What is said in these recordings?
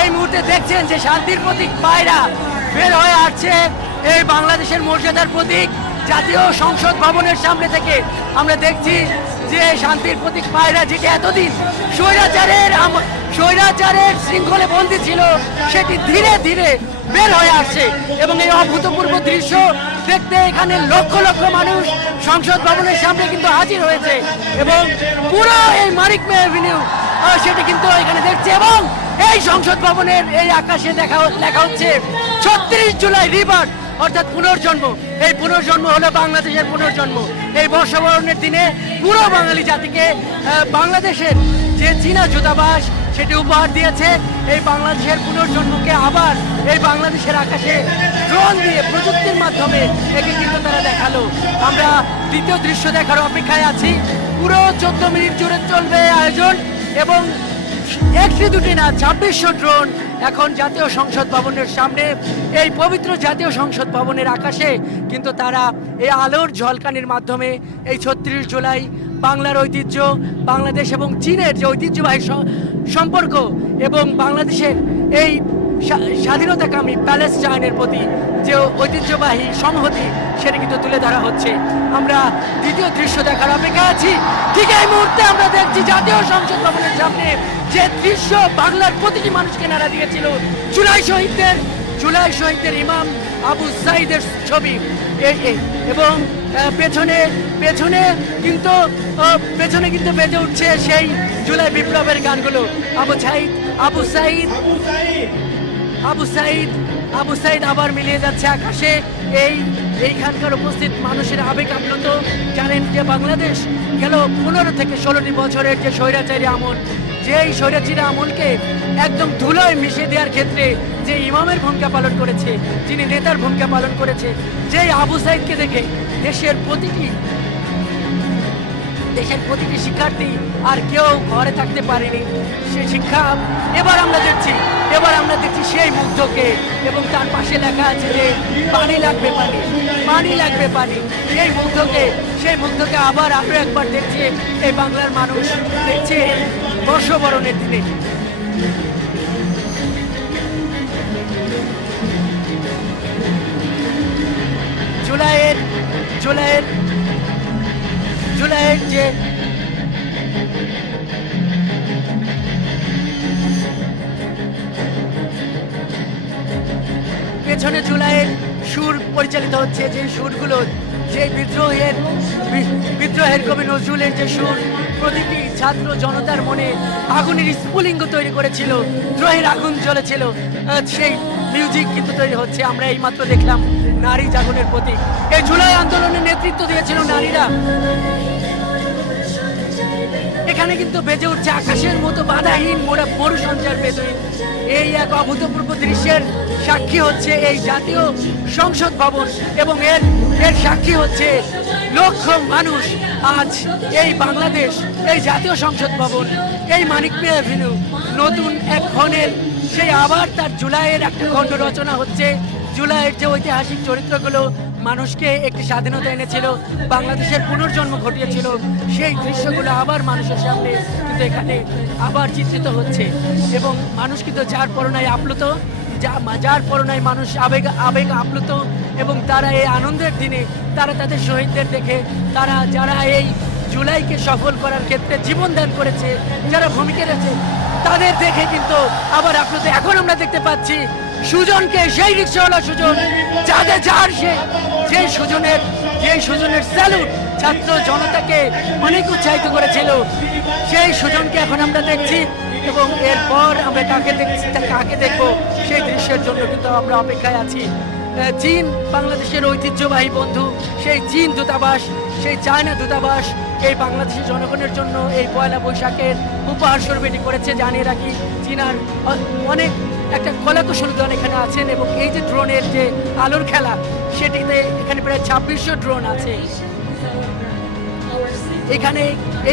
এই মুহূর্তে দেখছেন যে শান্তির প্রতীক পায়রা বের হয়ে আসছে এই বাংলাদেশের মর্যাদার প্রতীক জাতীয় সংসদ ভবনের সামনে থেকে। আমরা দেখছি যে শান্তির প্রতীক পায়রা, যেটি এতদিন স্বৈরাচারের শৃঙ্খলে বন্দী ছিল, সেটি ধীরে ধীরে বের হয়ে আসছে। এবং এই অভূতপূর্ব দৃশ্য দেখতে এখানে লক্ষ লক্ষ মানুষ সংসদ ভবনের সামনে কিন্তু হাজির হয়েছে এবং পুরো এই মানিক মে এভিনিউ সেটি কিন্তু এখানে দেখছে। এবং এই সংসদ ভবনের এই আকাশে লেখা হচ্ছে ৩৬ জুলাই রিবার্থ, অর্থাৎ পুনর্জন্ম। এই পুনর্জন্ম হলো বাংলাদেশের পুনর্জন্ম। এই বর্ষবরণের দিনে পুরো বাঙালি জাতিকে বাংলাদেশের যে চীনা দূতাবাস সেটি উপহার দিয়েছে এই বাংলাদেশের পুনর্জন্মকে আবার এই বাংলাদেশের আকাশে ড্রোন দিয়ে প্রযুক্তির মাধ্যমে একে কিন্তু তারা দেখালো। আমরা দ্বিতীয় দৃশ্য দেখার অপেক্ষায় আছি। পুরো 14 মিনিট জুড়ে চলবে আয়োজন এবং একটি দুটি না ২৬০০ ড্রোন এখন জাতীয় সংসদ ভবনের সামনে, এই পবিত্র জাতীয় সংসদ ভবনের আকাশে কিন্তু তারা এই আলোর ঝলকানির মাধ্যমে এই ৩৬ জুলাই বাংলার ঐতিহ্য, বাংলাদেশ এবং চীনের যে ঐতিহ্যবাহী সম্পর্ক এবং বাংলাদেশের এই স্বাধীনতাকামী প্যালেস্টাইনের প্রতি যে ঐতিহ্যবাহী সংহতি সেটা কিন্তু তুলে ধরা হচ্ছে। আমরা দ্বিতীয় দৃশ্য দেখার অপেক্ষা আছি। ঠিক এই মুহূর্তে আমরা দেখছি জাতীয় সংসদ ভবনের সামনে যে দৃশ্য বাংলার প্রতিটি মানুষকে নাড়া দিয়েছিল, জুলাই শহীদদের ইমাম আবু সাঈদের ছবি এবং পেছনে কিন্তু বেজে উঠছে সেই জুলাই বিপ্লবের গানগুলো। আবু সাঈদ আবার মিলিয়ে যাচ্ছে আকাশে। এইখানকার উপস্থিত মানুষের আবেগ আপ্লুত। জানেন যে বাংলাদেশ গেল 15 থেকে 16টি বছরের যে স্বৈরাচারী আমল, যেই স্বৈরাচারী আমলকে একদম ধুলোয় মিশিয়ে দেওয়ার ক্ষেত্রে যে ইমামের ভূমিকা পালন করেছে, যিনি নেতার ভূমিকা পালন করেছে, যেই আবু সাঈদকে দেখে দেশের প্রতিটি শিক্ষার্থী আর কেউ ঘরে থাকতে পারেনি। সে শিক্ষা এবার আমরা দেখছি সেই মুগ্ধকে, এবং তার পাশে লেখা আছে যে পানি লাগবে পানি। সেই মুগ্ধকে আবার একবার দেখছে এই বাংলার মানুষ, দেখছে বর্ষবরণের দিনে। জুলাইয়ের যে পেছনে জুলাইয়ের সুর পরিচালিত হচ্ছে, যে সুরগুলো যে বিদ্রোহের কবি নজরুলের যে সুর প্রতিটি ছাত্র জনতার মনে আগুনের স্ফুলিঙ্গ তৈরি করেছিল, দ্রোহের আগুন জ্বলেছিল, সেই মিউজিক কিন্তু তৈরি হচ্ছে। আমরা এইমাত্র দেখলাম নারী জাগরণের প্রতীক। এই জুলাই আন্দোলনের নেতৃত্ব দিয়েছিল নারীরা। এখানে কিন্তু বেজে উঠছে আকাশের মতো বাধাহীন মরু সঞ্চার বেদুইন। এই এক অভূতপূর্ব দৃশ্যের সাক্ষী হচ্ছে এই জাতীয় সংসদ ভবন এবং এর সাক্ষী হচ্ছে লক্ষ মানুষ। আজ এই বাংলাদেশ, এই জাতীয় সংসদ ভবন, এই মানিক মে এভিনিউ নতুন এক ক্ষণের সেই আবার তার জুলাইয়ের একটা খণ্ড রচনা হচ্ছে। জুলাইয়ের যে ঐতিহাসিক চরিত্রগুলো মানুষকে একটি স্বাধীনতা এনেছিল, বাংলাদেশের পুনর্জন্ম ঘটিয়েছিল, সেই দৃশ্যগুলো আবার মানুষের সামনে কিন্তু এখানে আবার চিত্রিত হচ্ছে। এবং মানুষ কিন্তু যার পরনায় মানুষ আবেগ আপ্লুত। এবং তারা এই আনন্দের দিনে তারা তাদের শহীদদের দেখে, যারা এই জুলাইকে সফল করার ক্ষেত্রে জীবন দান করেছে, যারা ভূমিকা রেখেছে, তাদের দেখে কিন্তু আবার আপ্লুত। এখন আমরা দেখতে পাচ্ছি সুজনকে, সেই রিক্সাওয়ালা সুজন, যেই সুজনের স্যালুট ছাত্র জনতাকে অনেক উৎসাহিত করেছিল, সেই সুজনকে এখন আমরা দেখছি। এবং এরপর আমরা কাকে দেখবো সেই দৃশ্যের জন্য কিন্তু আমরা অপেক্ষায় আছি। চীন বাংলাদেশের ঐতিহ্যবাহী বন্ধু, সেই চীন দূতাবাস, সেই চায়না দূতাবাস এই বাংলাদেশের জনগণের জন্য এই পয়লা বৈশাখের উপহার স্বরূপ এটি করেছে। জানিয়ে রাখি, চীনার অনেক একটা কলাকুশলীগণ এখানে আছেন এবং এই যে ড্রোনের যে আলোর খেলা, সেটিতে এখানে প্রায় ২৬০০ ড্রোন আছে।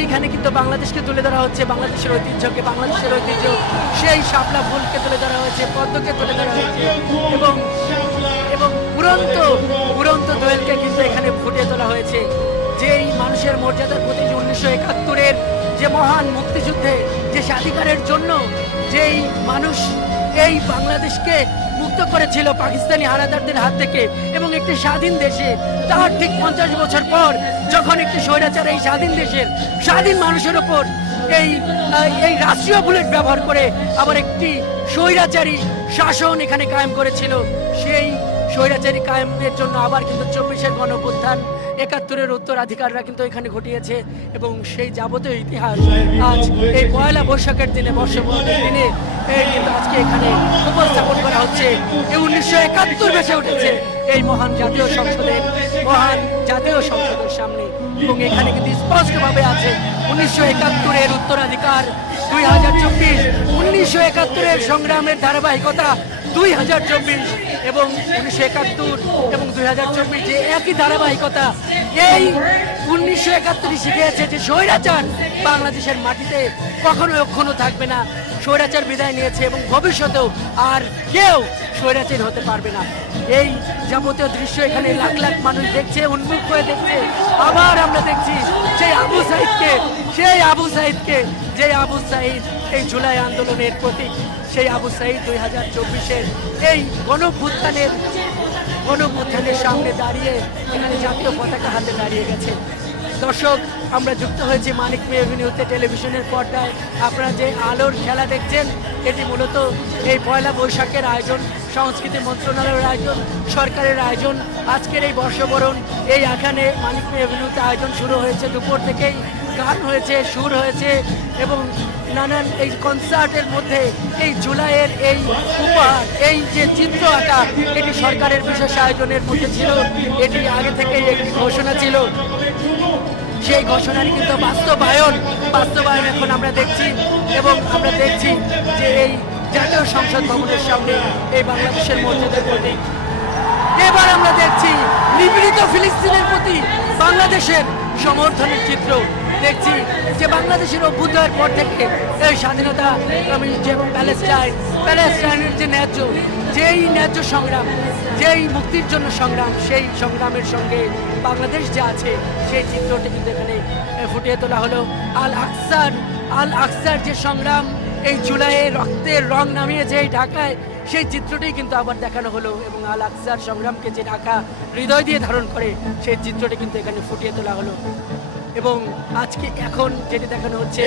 এইখানে কিন্তু বাংলাদেশকে তুলে ধরা হচ্ছে, বাংলাদেশের ঐতিহ্য সেই শাপলা ফুলকে তুলে ধরা হয়েছে, পদ্মকে তুলে ধরা হয়েছে এবং উড়ন্ত দোয়েলকে কিন্তু এখানে ফুটিয়ে তোলা হয়েছে। যেই মানুষের মর্যাদার প্রতি 1971-এর যে মহান মুক্তিযুদ্ধে যে স্বাধিকারের জন্য যেই মানুষ এই বাংলাদেশকে মুক্ত করেছিল পাকিস্তানি হানাদারদের হাত থেকে এবং একটি স্বাধীন দেশে তার ঠিক 50 বছর পর যখন একটি স্বৈরাচার এই স্বাধীন দেশের স্বাধীন মানুষের ওপর এই রাষ্ট্রীয় বুলেট ব্যবহার করে আবার একটি স্বৈরাচারী শাসন এখানে কায়েম করেছিল, সেই স্বৈরাচারী কায়েমের জন্য আবার কিন্তু 24-এর গণঅভ্যুত্থান 71-এর উত্তরাধিকাররা কিন্তু এখানে ঘটিয়েছে এবং সেই যাবতীয় ইতিহাস আজ এই পয়লা বৈশাখের দিনে বর্ষবরণের দিনে কিন্তু আজকে এখানে উপস্থাপন করা হচ্ছে। এই 1971 ভেসে উঠেছে এই মহান জাতীয় সংসদের সামনে এবং এখানে কিন্তু স্পষ্টভাবে আছে 1971-এর উত্তরাধিকার 2024, 1971-এর সংগ্রামের ধারাবাহিকতা 2024 এবং 1971 এবং 2024 যে একই ধারাবাহিকতা। এই 1971 শিখিয়েছে যে স্বৈরাচার বাংলাদেশের মাটিতে কখনো অক্ষুণ্ণ থাকবে না, স্বৈরাচার বিদায় নিয়েছে এবং ভবিষ্যতেও আর কেউ স্বৈরাচার হতে পারবে না। এই যাবতীয় দৃশ্য এখানে লাখ লাখ মানুষ দেখছে, উন্মুখ হয়ে দেখছে। আবার আমরা দেখছি সেই আবু সাইদকে যে আবু সাইদ এই জুলাই আন্দোলনের প্রতীক, সেই আবু সাইদ 2024-এর এই গণঅভ্যুত্থানের সামনে দাঁড়িয়ে এখানে জাতীয় পতাকা হাতে দাঁড়িয়ে গেছে। দর্শক, আমরা যুক্ত হয়েছি মানিক মে এভিনিউতে টেলিভিশনের পর্দায়। আপনারা যে আলোর খেলা দেখছেন এটি মূলত এই পয়লা বৈশাখের আয়োজন, সংস্কৃতি মন্ত্রণালয়ের আয়োজন, সরকারের আয়োজন। আজকের এই বর্ষবরণ এই এখানে মানিক মে এভিনিউতে আয়োজন শুরু হয়েছে দুপুর থেকেই। গান হয়েছে, সুর হয়েছে এবং নানান এই কনসার্টের মধ্যে এই জুলাইয়ের এই উপহার, এই যে চিত্র আঁকা, এটি সরকারের বিশেষ আয়োজনের মধ্যে ছিল। এটি আগে থেকেই একটি ঘোষণা ছিল, সেই ঘোষণার কিন্তু বাস্তবায়ন এখন আমরা দেখছি এবং আমরা দেখছি যে এই জাতীয় সংসদ ভবনের সামনে এই বাংলাদেশের মর্যাদার প্রতি এবার আমরা দেখছি নিপীড়িত ফিলিস্তিনের প্রতি বাংলাদেশের সমর্থনের চিত্র। দেখছি যে বাংলাদেশের অভ্যুদয়ের পর থেকে এই স্বাধীনতা যে প্যালেস্টাইনের যে ন্যায্য সংগ্রাম, যেই মুক্তির জন্য সংগ্রাম, সেই সংগ্রামের সঙ্গে বাংলাদেশ যে আছে সেই চিত্রটি কিন্তু এখানে ফুটিয়ে তোলা হলো। আল আকসার যে সংগ্রাম, এই জুলাইয়ে রক্তের রং নামিয়েছে এই ঢাকায়, সেই চিত্রটি কিন্তু আবার দেখানো হলো এবং আল আকসার সংগ্রামকে যে ঢাকা হৃদয় দিয়ে ধারণ করে সেই চিত্রটি কিন্তু এখানে ফুটিয়ে তোলা হলো। এবং আজকে এখন যেটি দেখানো হচ্ছে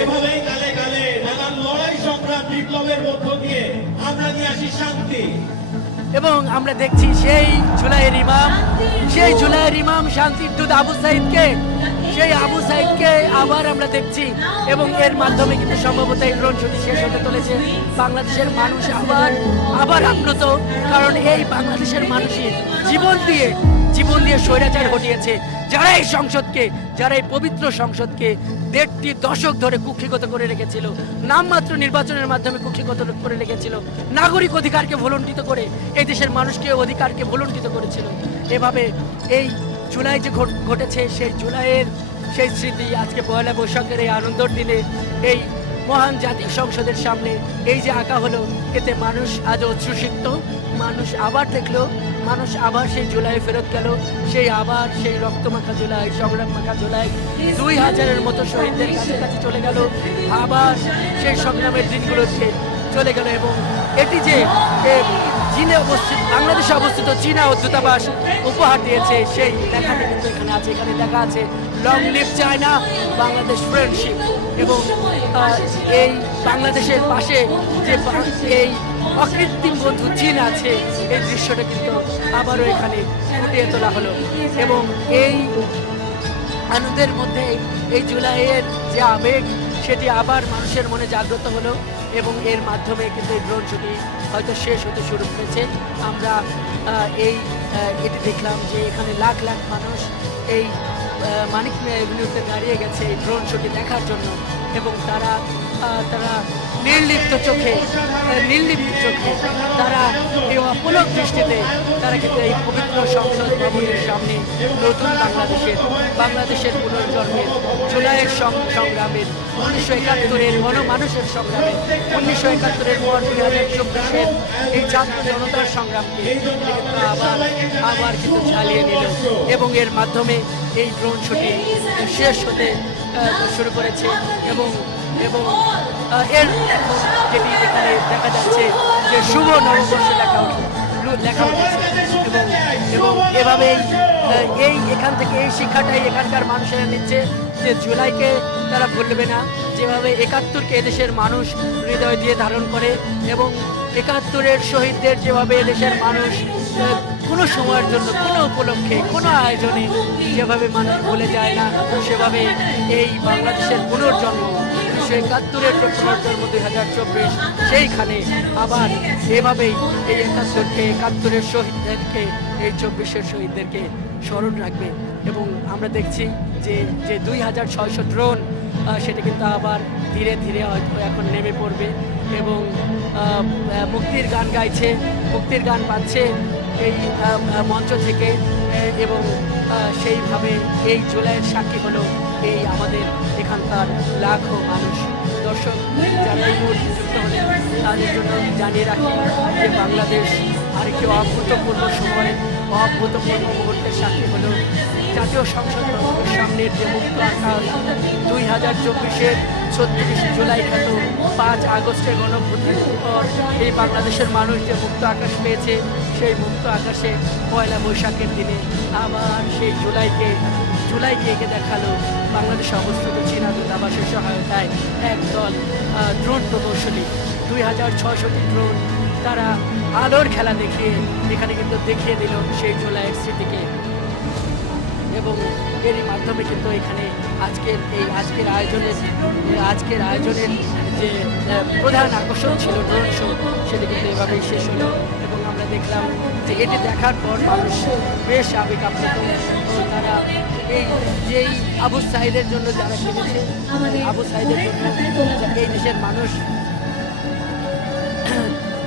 এবং আমরা দেখছি সেই জুলাইয়ের ইমাম শান্তির দূত আবু সাইদকে আবার আমরা দেখছি এবং এর মাধ্যমে কিন্তু সম্ভবত এই ড্রোন শুটিং শেষ হতে চলেছে। বাংলাদেশের মানুষ আবার আপ্লুত, কারণ এই বাংলাদেশের মানুষই জীবন দিয়ে স্বৈরাচার ঘটিয়েছে, যারা এই পবিত্র সংসদকে 1.5 দশক ধরে কুক্ষিগত করে রেখেছিল, নামমাত্র নির্বাচনের মাধ্যমে কুক্ষিগত করে রেখেছিল, নাগরিক অধিকারকে ভুলুণ্ঠিত করে এই দেশের মানুষকে অধিকারকে ভুলুণ্ঠিত করেছিল। এভাবে এই জুলাই যে ঘটেছে, সেই জুলাইয়ের সেই স্মৃতি আজকে পয়লা বৈশাখের এই আনন্দের দিনে এই মহান জাতীয় সংসদের সামনে এই যে আঁকা হলো, এতে মানুষ আজ উচ্ছ্বসিত। মানুষ আবার দেখলো, মানুষ আবার সেই জুলাই ফেরত গেল, সেই রক্তমাখা জুলাই, সংগ্রাম মাখা জুলাই 2000-এর মতো শহীদদের কাছাকাছি চলে গেল, আবার সেই সংগ্রামের দিনগুলোকে চলে গেল। এবং এটি যে বাংলাদেশে অবস্থিত চীনা দূতাবাস উপহার দিয়েছে, সেই লেখাটি কিন্তু এখানে আছে। এখানে লেখা আছে long live China, Bangladesh friendship. এবং এই বাংলাদেশের পাশে যে এই অকৃত্রিম বন্ধু চীন আছে, এই দৃশ্যটা কিন্তু আবারও এখানে ফুটিয়ে তোলা হলো। এবং এই আনন্দের মধ্যে এই জুলাইয়ের যে আবেগ, সেটি আবার মানুষের মনে জাগ্রত হলো এবং এর মাধ্যমে কিন্তু এই ড্রোন শুটিং হয়তো শেষ হতে শুরু করেছে। আমরা এটি দেখলাম যে এখানে লাখ লাখ মানুষ এই মানিক মে এভিনিউতে দাঁড়িয়ে গেছে এই ড্রোন শুটিং দেখার জন্য এবং তারা নির্লিপ্ত চোখে তারা এই অপলক দৃষ্টিতে তারা কিন্তু এই পবিত্র সংসদ ভবনের সামনে নতুন বাংলাদেশের পুনর্জন্মের, জুলাইয়ের সংগ্রামের, 1971-এর গণমানুষের সংগ্রামে, 1971-এর পর 2024-এর এই ছাত্র জনতার সংগ্রামকে আবার কিন্তু চালিয়ে নিল এবং এর মাধ্যমে এই ড্রোন শুটিং শেষ হতে শুরু করেছে এবং এবং এর এখন যেটি এখানে দেখা যাচ্ছে যে শুভ নববর্ষ লেখা উঠেছে এবং এবং এভাবেই এখান থেকে এই শিক্ষাটাই এখানকার মানুষেরা নিচ্ছে যে জুলাইকে তারা ভুলবে না, যেভাবে ৭১কে এদেশের মানুষ হৃদয় দিয়ে ধারণ করে এবং ৭১-এর শহীদদের যেভাবে এদেশের মানুষ কোনো সময়ের জন্য কোনো উপলক্ষে কোনো আয়োজনে যেভাবে মানুষ ভুলে যায় না, সেভাবে এই বাংলাদেশের পুনর্জন্ম ১৯৭১-এর যে পুনর্জন্ম ২০২৪ সেইখানে আবার এভাবেই এই ৭১-এর শহীদদেরকে এই ২৪-এর শহীদদেরকে স্মরণ রাখবে। এবং আমরা দেখছি যে ২৬০০ ড্রোন সেটা কিন্তু আবার ধীরে ধীরে হয়তো এখন নেমে পড়বে এবং মুক্তির গান গাইছে, মুক্তির গান পাচ্ছে এই মঞ্চ থেকে এবং সেইভাবে এই জুলাইয়ের সাক্ষী হলো এই আমাদের এখানকার লাখো মানুষ। দর্শক যারা এই মুহূর্তে যুক্ত হলেন তাদের জন্য জানিয়ে রাখি যে বাংলাদেশ আরেকটি অভূতপূর্ব সময়, অভূতপূর্ব মুহূর্তের সাক্ষী হলো জাতীয় সংসদ ভবনের সামনের যে মুক্ত আকাশ ২০২৪-এর ৩৬ জুলাই খ্যাত ৫ আগস্টের গণঅভ্যুত্থানের পর এই বাংলাদেশের মানুষ যে মুক্ত আকাশ পেয়েছে, সেই মুক্ত আকাশে পয়লা বৈশাখের দিনে আবার সেই জুলাইকে এঁকে দেখালো বাংলাদেশে অবস্থিত চীনা দূতাবাসের সহায়তায় একদল ড্রোন প্রদর্শনী। ২৬০০টি ড্রোন তারা আলোর খেলা দেখিয়ে এখানে কিন্তু দেখিয়ে দিল সেই জুলাইয়ের স্মৃতিকে এবং এরই মাধ্যমে কিন্তু এখানে আজকের আয়োজনের যে প্রধান আকর্ষণ ছিল ড্রোন শো, সেটি কিন্তু এভাবেই শেষ হলো এবং আমরা দেখলাম যে এটি দেখার পর মানুষ বেশ আবেগ আপ্লুত। তারা যেই আবু সাঈদের জন্য যারা কিনেছে, আবু সাঈদের জন্য এই দেশের মানুষ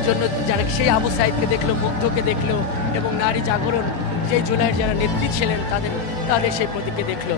জন্য যারা সেই আবু সাঈদকে দেখলো, মুগ্ধকে দেখলো এবং নারী জাগরণ যেই জুলাইয়ের যারা নেত্রী ছিলেন তাদের সেই প্রতীককে দেখলো।